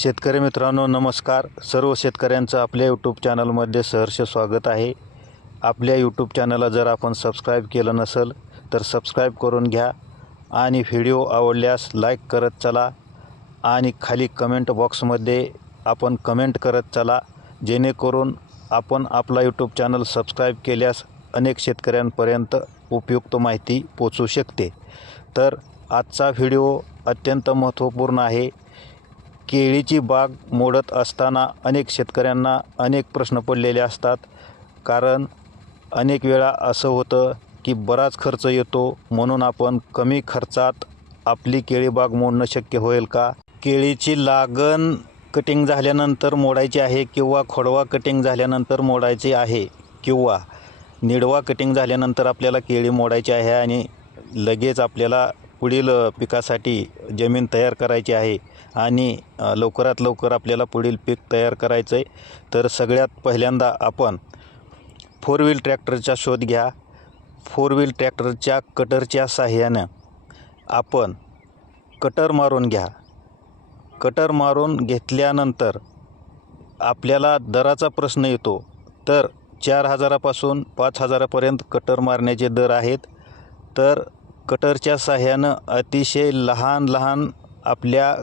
शेतकरी मित्रांनो नमस्कार. सर्व शेतकऱ्यांचं आपल्या यूट्यूब चॅनलमध्ये सहर्ष स्वागत आहे. आपल्या यूट्यूब चॅनलला जर आपण सबस्क्राईब केलं नसेल तर सबस्क्राईब करून घ्या आणि व्हिडिओ आवडल्यास लाईक करत चला आणि खाली कमेंट बॉक्समध्ये आपण कमेंट करत चला, जेणेकरून आपण आपला यूट्यूब चॅनल सबस्क्राईब केल्यास अनेक शेतकऱ्यांपर्यंत उपयुक्त माहिती पोचू शकते. तर आजचा व्हिडिओ अत्यंत महत्त्वपूर्ण आहे. केळीची बाग मोडत असताना अनेक शेतकऱ्यांना अनेक प्रश्न पडलेले असतात. कारण अनेक वेळा असं होतं की बराच खर्च येतो, म्हणून आपण कमी खर्चात आपली केळी बाग मोडणं शक्य होईल का? केळीची लागण कटिंग झाल्यानंतर मोडायची आहे किंवा खोडवा कटिंग झाल्यानंतर मोडायची आहे किंवा निडवा कटिंग झाल्यानंतर आपल्याला केळी मोडायची आहे आणि लगेच आपल्याला पुढील पिकासाठी जमीन तयार करायची आहे आणि लवकरात लवकर आपल्याला पुढील पीक तयार करायचं आहे. तर सगळ्यात पहिल्यांदा आपण 4 व्हील ट्रॅक्टरचा शोध घ्या. 4 व्हील ट्रॅक्टरच्या कटरच्या साहाय्यानं आपण कटर मारून घ्या. कटर मारून घेतल्यानंतर आपल्याला दराचा प्रश्न येतो. तर 4,000 पासून 5,000पर्यंत कटर मारण्याचे दर आहेत. तर कटरच्या साहाय्यानं अतिशय लहान लहान आपल्या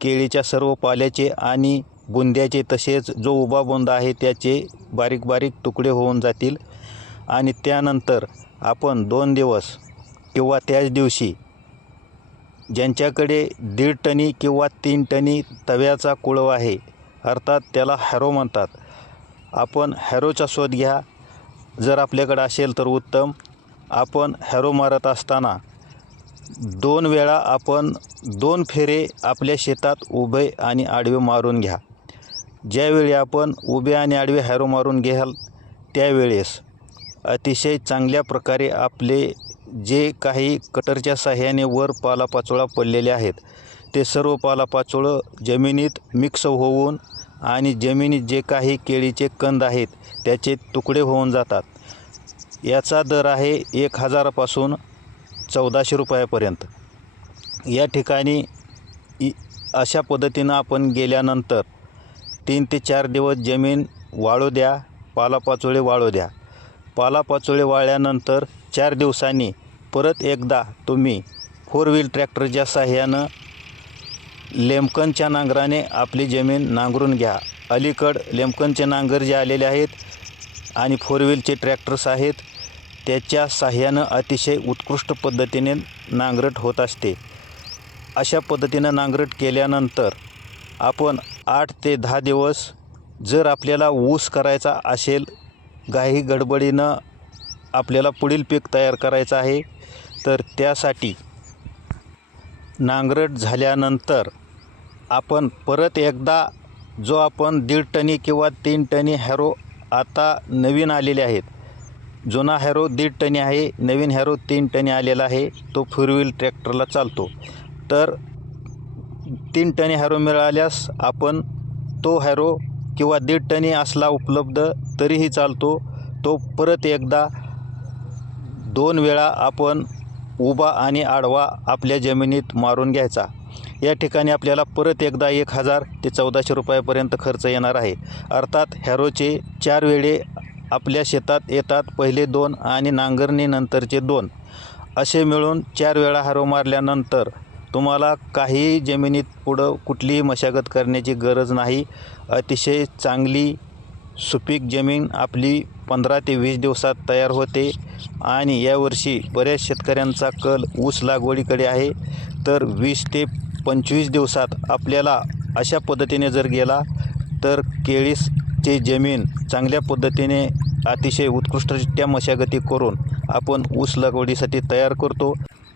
केळीच्या सर्व पाल्याचे आणि बुंद्याचे, तसेच जो उभा बुंदा आहे त्याचे बारीक बारीक तुकडे होऊन जातील. आणि त्यानंतर आपण 2 दिवस किंवा त्याच दिवशी ज्यांच्याकडे 1.5 टनी किंवा 3 टनी तव्याचा कुळव आहे, अर्थात त्याला हॅरो म्हणतात, आपण हॅरोचा शोध घ्या. जर आपल्याकडे असेल तर उत्तम. आपण हॅरो मारत असताना 2 वेळा आपण 2 फेरे आपल्या शेतात उभे आणि आडवे मारून घ्या. ज्यावेळी आपण उभे आणि आडवे हॅरो मारून घ्याल त्यावेळेस अतिशय चांगल्या प्रकारे आपले जे काही कटरच्या साहाय्याने वर पालापाचोळा पडलेले आहेत ते सर्व पालापाचोळं जमिनीत मिक्स होऊन आणि जमिनीत जे काही केळीचे कंद आहेत त्याचे तुकडे होऊन जातात. याचा दर आहे 1,000 पासून 1,400 रुपयापर्यंत. या ठिकाणी अशा पद्धतीनं आपण गेल्यानंतर 3 ते 4 दिवस जमीन वाळू द्या, पालापाचोळे वाळू द्या. पालापाचोळे वाळल्यानंतर 4 दिवसांनी परत एकदा तुम्ही 4 व्हील ट्रॅक्टरच्या साहाय्यानं लेमकनच्या नांगराने आपली जमीन नांगरून घ्या. अलीकड लेमकनचे नांगर जे आलेले आहेत आणि 4 व्हीलचे ट्रॅक्टर्स आहेत त्याच्या साहाय्यानं अतिशय उत्कृष्ट पद्धतीने नांगरट होत असते. अशा पद्धतीनं नांगरट केल्यानंतर आपण 8 ते 10 दिवस, जर आपल्याला ऊस करायचा असेल, घाई गडबडीनं आपल्याला पुढील पीक तयार करायचं आहे, तर त्यासाठी नांगरट झाल्यानंतर आपण परत एकदा जो आपण 1.5 टनी किंवा 3 टनी हॅरो आता नवीन आलेले आहेत, जुना हॅरो 1.5 टनी आहे, नवीन हॅरो 3 टनी आलेला आहे, तो 4 व्हील ट्रॅक्टरला चालतो. तर 3 टनी हॅरो मिळाल्यास आपण तो हॅरो किंवा 1.5 टनी असला उपलब्ध तरीही चालतो, तो परत एकदा 2 वेळा आपण उभा आणि आडवा आपल्या जमिनीत मारून घ्यायचा. या ठिकाणी आपल्याला परत एकदा 1,000 ते 1,400 रुपयापर्यंत खर्च येणार आहे. अर्थात हॅरोचे 4 वेळे आपल्या शेतात येतात, पहिले 2 आणि नांगरणीनंतरचे 2, असे मिळून 4 वेळा हॅरो मारल्यानंतर तुम्हाला काही जमिनीत पुढं कुठलीही मशागत करण्याची गरज नाही. अतिशय चांगली सुपीक जमीन आपली 15 ते 20 दिवसात तयार होते. आणि यावर्षी बऱ्याच शेतकऱ्यांचा कल ऊस लागवडीकडे आहे. तर 20 ते 25 दिवसात आपल्याला अशा पद्धतीने जर गेला तर केळीची जमीन चांगल्या पद्धतीने अतिशय उत्कृष्टरित्या मशागती करून आपण ऊस लागवडीसाठी तयार करतो.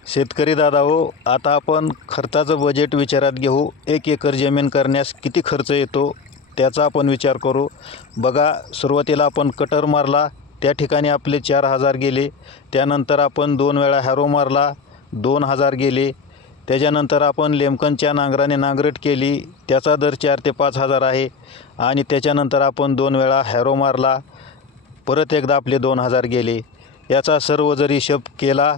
शेतकरी दादा हो, आता आपण खर्चाचं बजेट विचारात घेऊ. 1 एकर जमीन करण्यास किती खर्च येतो त्याचा आपण विचार करू. बघा, सुरुवातीला आपण कटर मारला, त्या ठिकाणी आपले 4,000 गेले. त्यानंतर आपण 2 वेळा हॅरो मारला, 2,000 गेले. त्याच्यानंतर आपण लेमकनच्या नांगराने नांगरट केली, त्याचा दर 4,000 ते 5,000 आहे. आणि त्याच्यानंतर आपण 2 वेळा हॅरो मारला, परत एकदा आपले 2,000 गेले. याचा सर्व जर हिशोब केला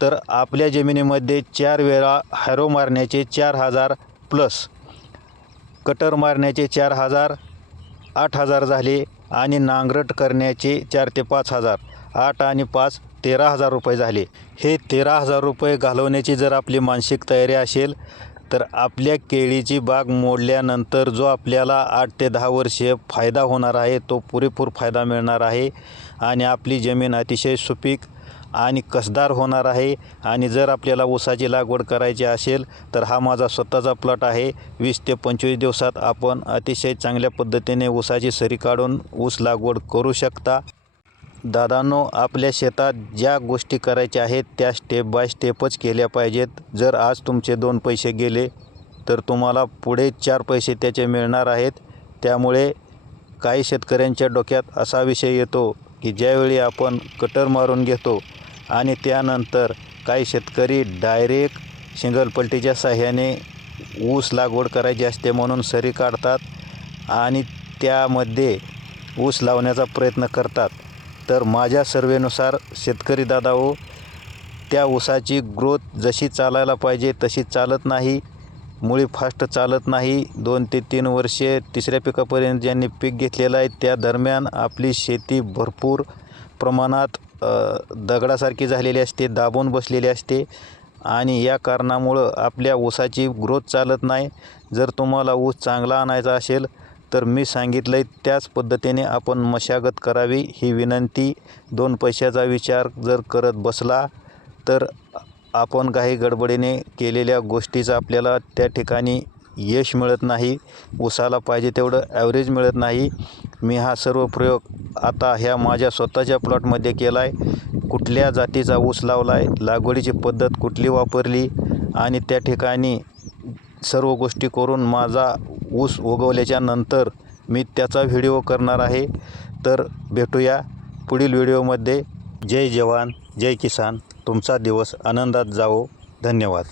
तर आपल्या जमिनीमध्ये 4 वेळा हॅरो मारण्याचे 4,000 प्लस कटर मारण्याचे 4,000 8,000 झाले आणि नांगरट करण्याचे 4 ते 5,000 8 आणि 5 13,000 रुपये झाले. हे 13,000 रुपये घालवण्याची जर आपली मानसिक तयारी असेल तर आपल्या केळीची बाग मोडल्यानंतर जो आपल्याला 8 ते 10 वर्षे फायदा होणार आहे तो पुरेपूर फायदा मिळणार आहे आणि आपली जमीन अतिशय सुपीक आणि कसदार होणार आहे. आणि जर आपल्याला ऊसाची लागवड करायची असेल तर हा माझा स्वतःचा प्लॉट आहे. 20 ते 25 दिवसात आपण अतिशय चांगल्या पद्धतीने ऊसाची सरी काढून ऊस लागवड करू शकता. दादांनो, आपल्या शेतात ज्या गोष्टी करायच्या आहेत त्या स्टेप बाय स्टेपच केल्या पाहिजेत. जर आज तुमचे 2 पैसे गेले तर तुम्हाला पुढे 4 पैसे त्याचे मिळणार आहेत. त्यामुळे काही शेतकऱ्यांच्या डोक्यात असा विषय येतो की ज्यावेळी आपण कटर मारून घेतो आणि त्यानंतर काही शेतकरी डायरेक्ट सिंगल पलटीच्या साहाय्याने ऊस लागवड करायची असते म्हणून सरी काढतात आणि त्यामध्ये ऊस लावण्याचा प्रयत्न करतात. तर माझ्या सर्वेनुसार शेतकरी दादाओ, त्या ऊसाची ग्रोथ जशी चालायला पाहिजे तशी चालत नाही. मुळी फास्ट चालत नाही. 2 ते 3 वर्षे तिसऱ्या पिकापर्यंत ज्यांनी पीक घेतलेलं आहे त्या दरम्यान आपली शेती भरपूर प्रमाणात दगडासारखी झालेली असते, दाबून बसलेली असते आणि या कारणामुळं आपल्या ऊसाची ग्रोथ चालत नाही. जर तुम्हाला ऊस चांगला आणायचा असेल तर मी सांगितलं आहे त्याच पद्धतीने आपण मशागत करावी ही विनंती. 2 पैशाचा विचार जर करत बसला तर आपण काही गडबडीने केलेल्या गोष्टीचं आपल्याला त्या ठिकाणी यश मिळत नाही. ऊसाला पाहिजे तेवढं ॲव्हरेज मिळत नाही. मी हा सर्व प्रयोग आता ह्या माझ्या स्वतःच्या प्लॉटमध्ये केला आहे. कुठल्या जातीचा ऊस लावला आहे, लागवडीची पद्धत कुठली वापरली आणि त्या ठिकाणी सर्व गोष्टी करून माझा ऊस उगवल्याच्या नंतर मी त्याचा व्हिडिओ करणार आहे. तर भेटूया पुढील व्हिडिओमध्ये. जय जवान जय किसान. तुमचा दिवस आनंदात जावो. धन्यवाद.